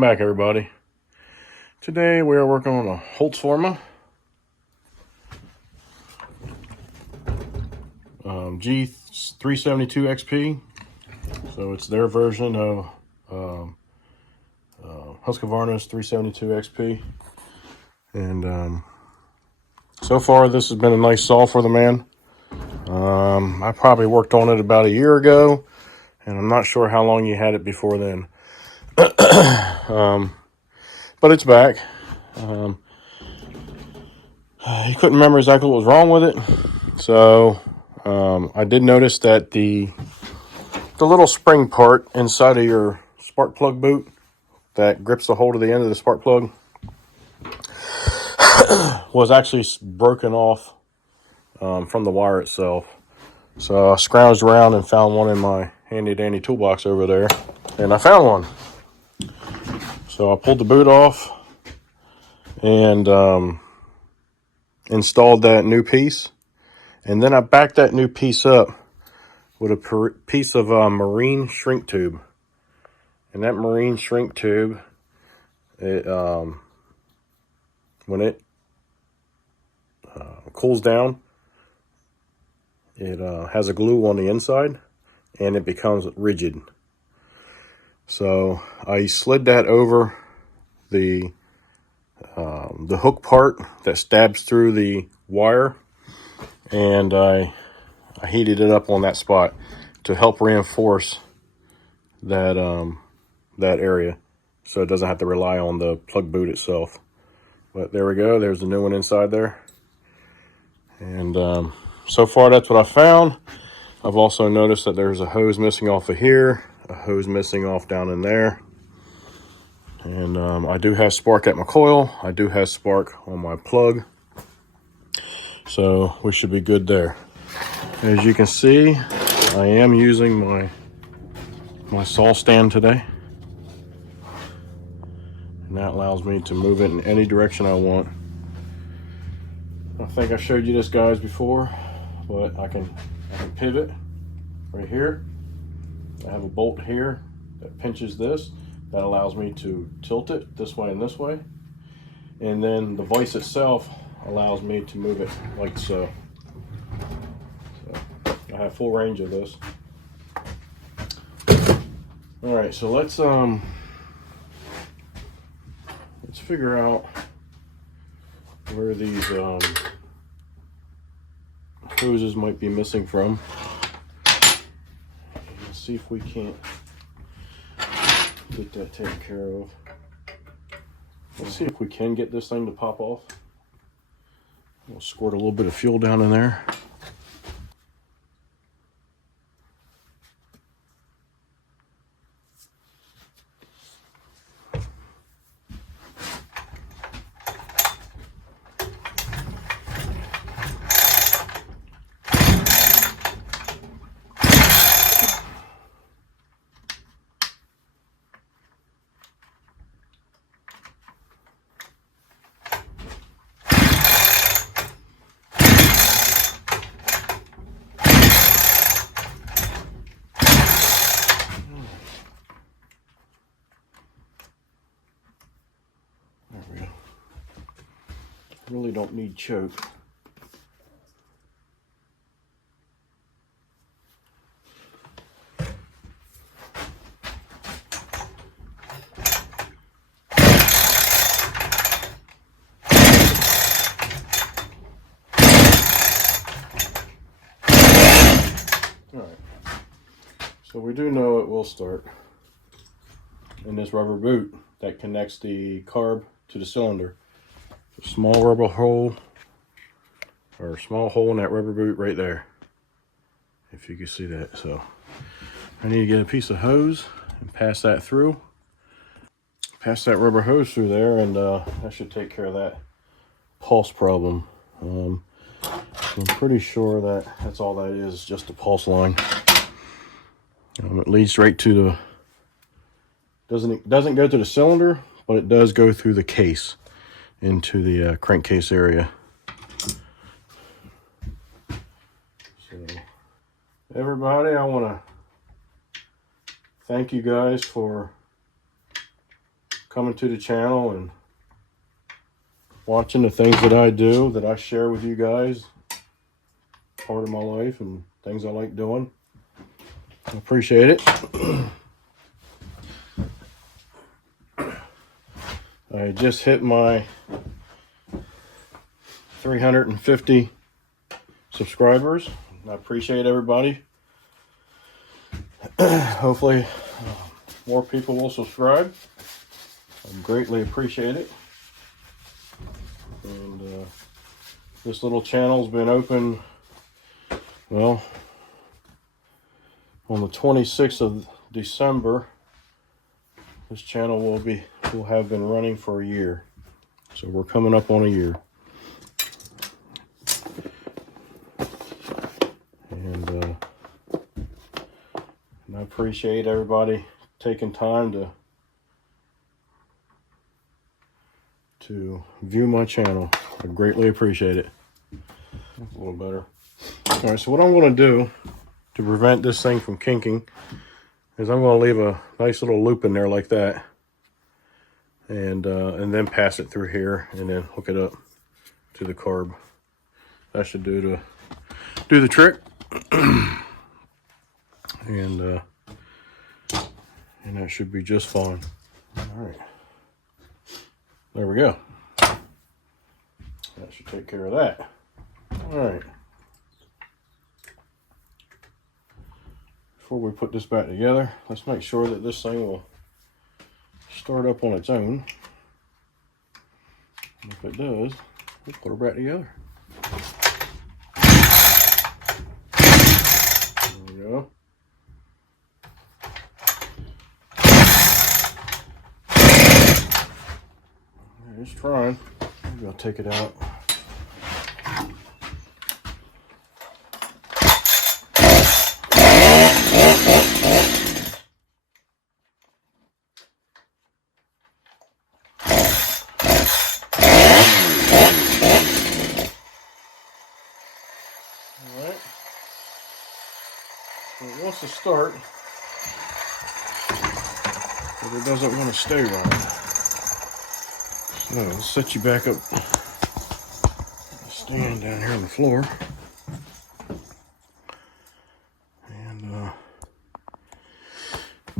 Welcome back, everybody. Today we are working on a holtzforma G372 XP. So it's their version of Husqvarna's 372 XP. And so far this has been a nice saw for the man. I probably worked on it about a year ago, and I'm not sure how long you had it before then. But it's back. He couldn't remember exactly what was wrong with it. So I did notice that the little spring part inside of your spark plug boot that grips the hold of the end of the spark plug was actually broken off from the wire itself. So I scrounged around and found one in my handy dandy toolbox over there, and I found one. So I pulled the boot off and installed that new piece, and then I backed that new piece up with a piece of marine shrink tube. And that marine shrink tube, it when it cools down, it has a glue on the inside and it becomes rigid. So I slid that over the hook part that stabs through the wire, and I heated it up on that spot to help reinforce that that area, so it doesn't have to rely on the plug boot itself. But there we go, there's the new one inside there. And so far that's what I found. I've also noticed that there's a hose missing off of here, a hose missing off down in there. And I do have spark at my coil. I do have spark on my plug. So we should be good there. As you can see, I am using my saw stand today. And that allows me to move it in any direction I want. I think I showed you this, guys, before, but I can pivot right here. I have a bolt here that pinches this. That allows me to tilt it this way and this way. And then the vise itself allows me to move it like so. So I have full range of this. All right, so let's figure out where these hoses might be missing from. Let's see if we can't get that taken care of. Let's see if we can get this thing to pop off. We'll squirt a little bit of fuel down in there. There we go. Really don't need choke. All right. So we do know it will start in this rubber boot that connects the carb to the cylinder. A small rubber hole, or a small hole in that rubber boot right there, if you can see that. So I need to get a piece of hose and pass that through. Pass that rubber hose through there, and that should take care of that pulse problem. I'm pretty sure that that's all that is, just a pulse line. It leads straight to the, doesn't go to the cylinder, but it does go through the case into the crankcase area. So everybody, I want to thank you guys for coming to the channel and watching the things that I do, that I share with you guys. Part of my life and things I like doing. I appreciate it. I just hit my 350 subscribers. I appreciate everybody. Hopefully more people will subscribe. I greatly appreciate it. And this little channel's been open, well, on the 26th of December. This channel will have been running for a year. So we're coming up on a year. And I appreciate everybody taking time to view my channel. I greatly appreciate it. A little better. All right, so what I'm going to do to prevent this thing from kinking is I'm going to leave a nice little loop in there like that, and then pass it through here and then hook it up to the carb. That should do the trick. and that should be just fine. All right, there we go. That should take care of that. All right. Before we put this back together, let's make sure that this thing will start up on its own. And if it does, we'll put her back together. There we go. Just trying. Maybe I'll take it out. Alright. So it wants to start, but it doesn't want to stay running. So I'll set you back up. Stand down here on the floor. And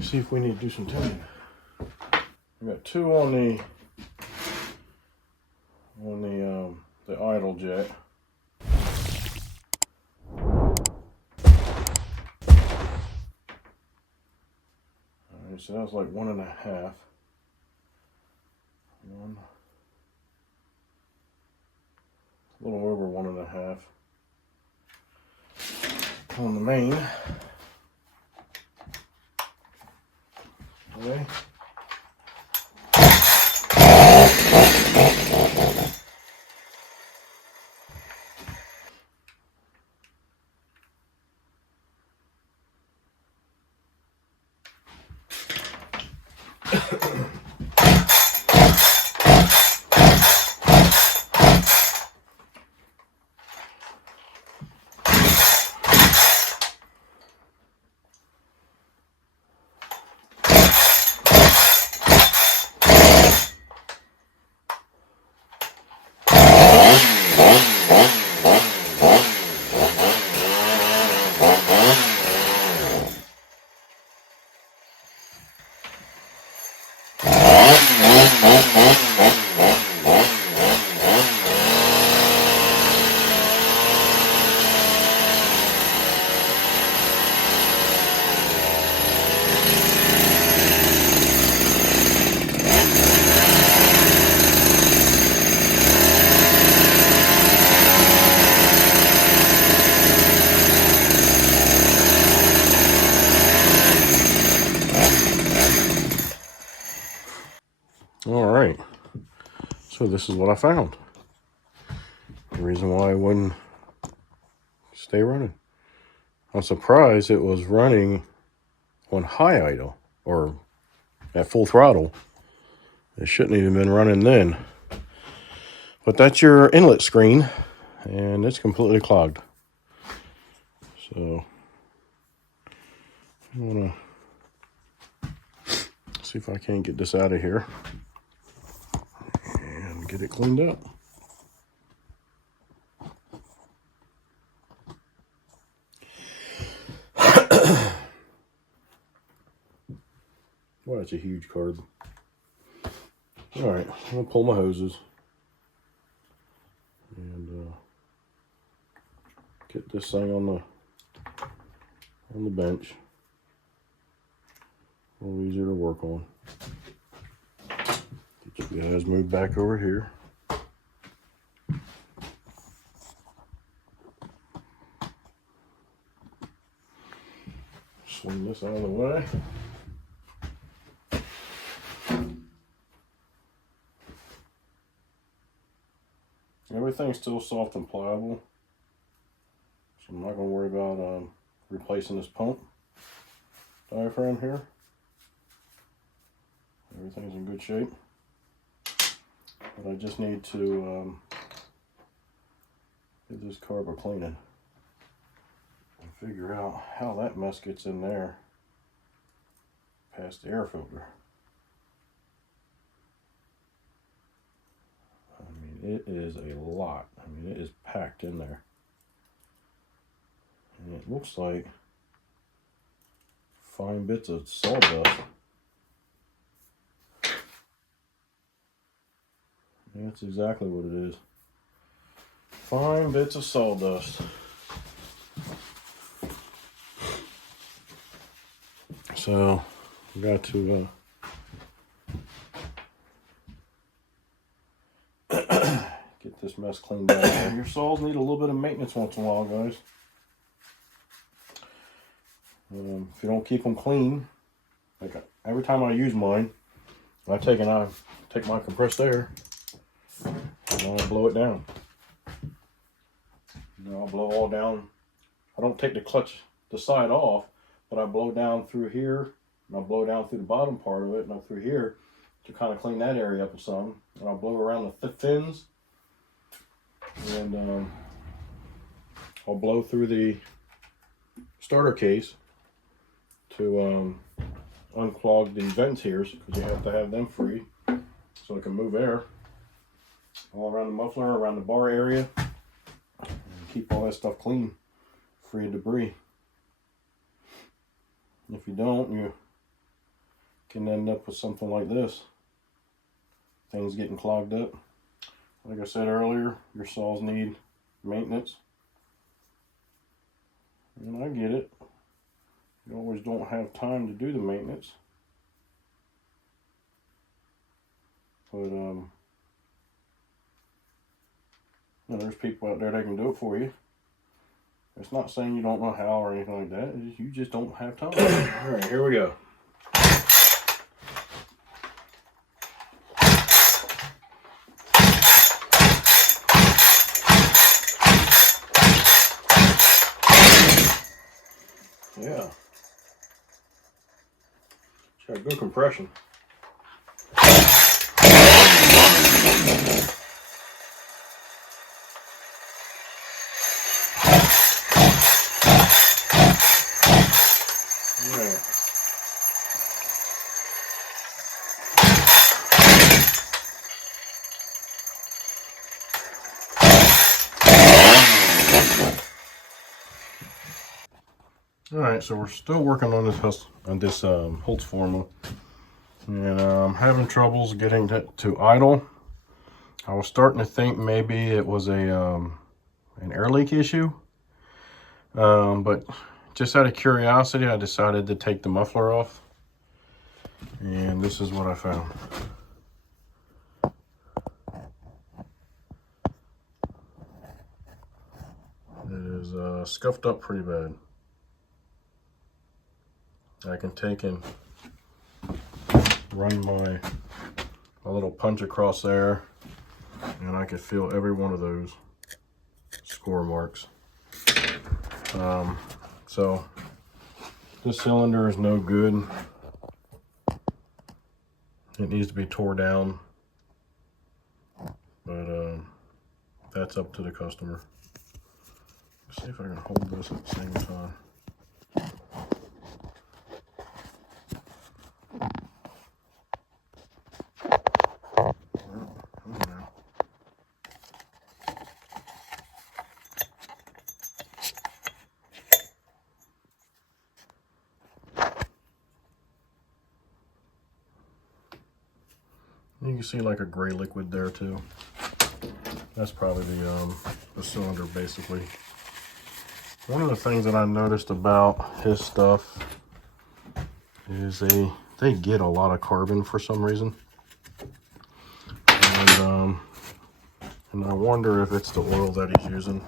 see if we need to do some tuning. We got two on the idle jet. Alright, so that was like 1.5. One. A little over 1.5 on the main. Okay. All right, so this is what I found. The reason why it wouldn't stay running. I'm surprised it was running on high idle or at full throttle. It shouldn't even been running then. But that's your inlet screen, and it's completely clogged. So I want to see if I can't get this out of here. get it cleaned up. Well, that's a huge carb. All right, I'm gonna pull my hoses and get this thing on the bench. A little easier to work on. Get you guys moved back over here. Swing this out of the way. Everything's still soft and pliable, so I'm not going to worry about replacing this pump diaphragm here. Everything's in good shape, but I just need to give this carb a cleaning and figure out how that mess gets in there past the air filter. I mean, it is a lot. I mean, it is packed in there. And it looks like fine bits of sawdust. And that's exactly what it is. Fine bits of sawdust. So, we got to get this mess cleaned out. Your saws need a little bit of maintenance once in a while, guys. If you don't keep them clean, like every time I use mine, I take my compressed air and I blow it down. I'll blow all down. I don't take the side off, but I blow down through here, and I'll blow down through the bottom part of it, and up through here to kind of clean that area up some. And I'll blow around the fins, and I'll blow through the starter case to unclog the vents here, because you have to have them free so it can move air all around the muffler, around the bar area, and keep all that stuff clean, free of debris. If you don't, you can end up with something like this. Things getting clogged up. Like I said earlier, your saws need maintenance. And I get it. You always don't have time to do the maintenance. But there's people out there that can do it for you. It's not saying you don't know how or anything like that. You just don't have time. All right, here we go. Yeah. It's got good compression. Alright, so we're still working on this holtzforma, and I'm having troubles getting it to idle. I was starting to think maybe it was an air leak issue, but just out of curiosity, I decided to take the muffler off, and this is what I found. It is scuffed up pretty bad. I can take and run my little punch across there, and I can feel every one of those score marks. So this cylinder is no good. It needs to be tore down, but that's up to the customer. Let's see if I can hold this at the same time. can see like a gray liquid there too. That's probably the cylinder basically. One of the things that I noticed about his stuff is they get a lot of carbon for some reason. And I wonder if it's the oil that he's using.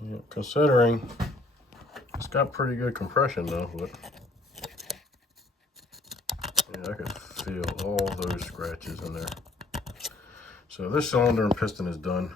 Yeah, considering it's got pretty good compression though, but yeah, I could feel all those scratches in there. So this cylinder and piston is done.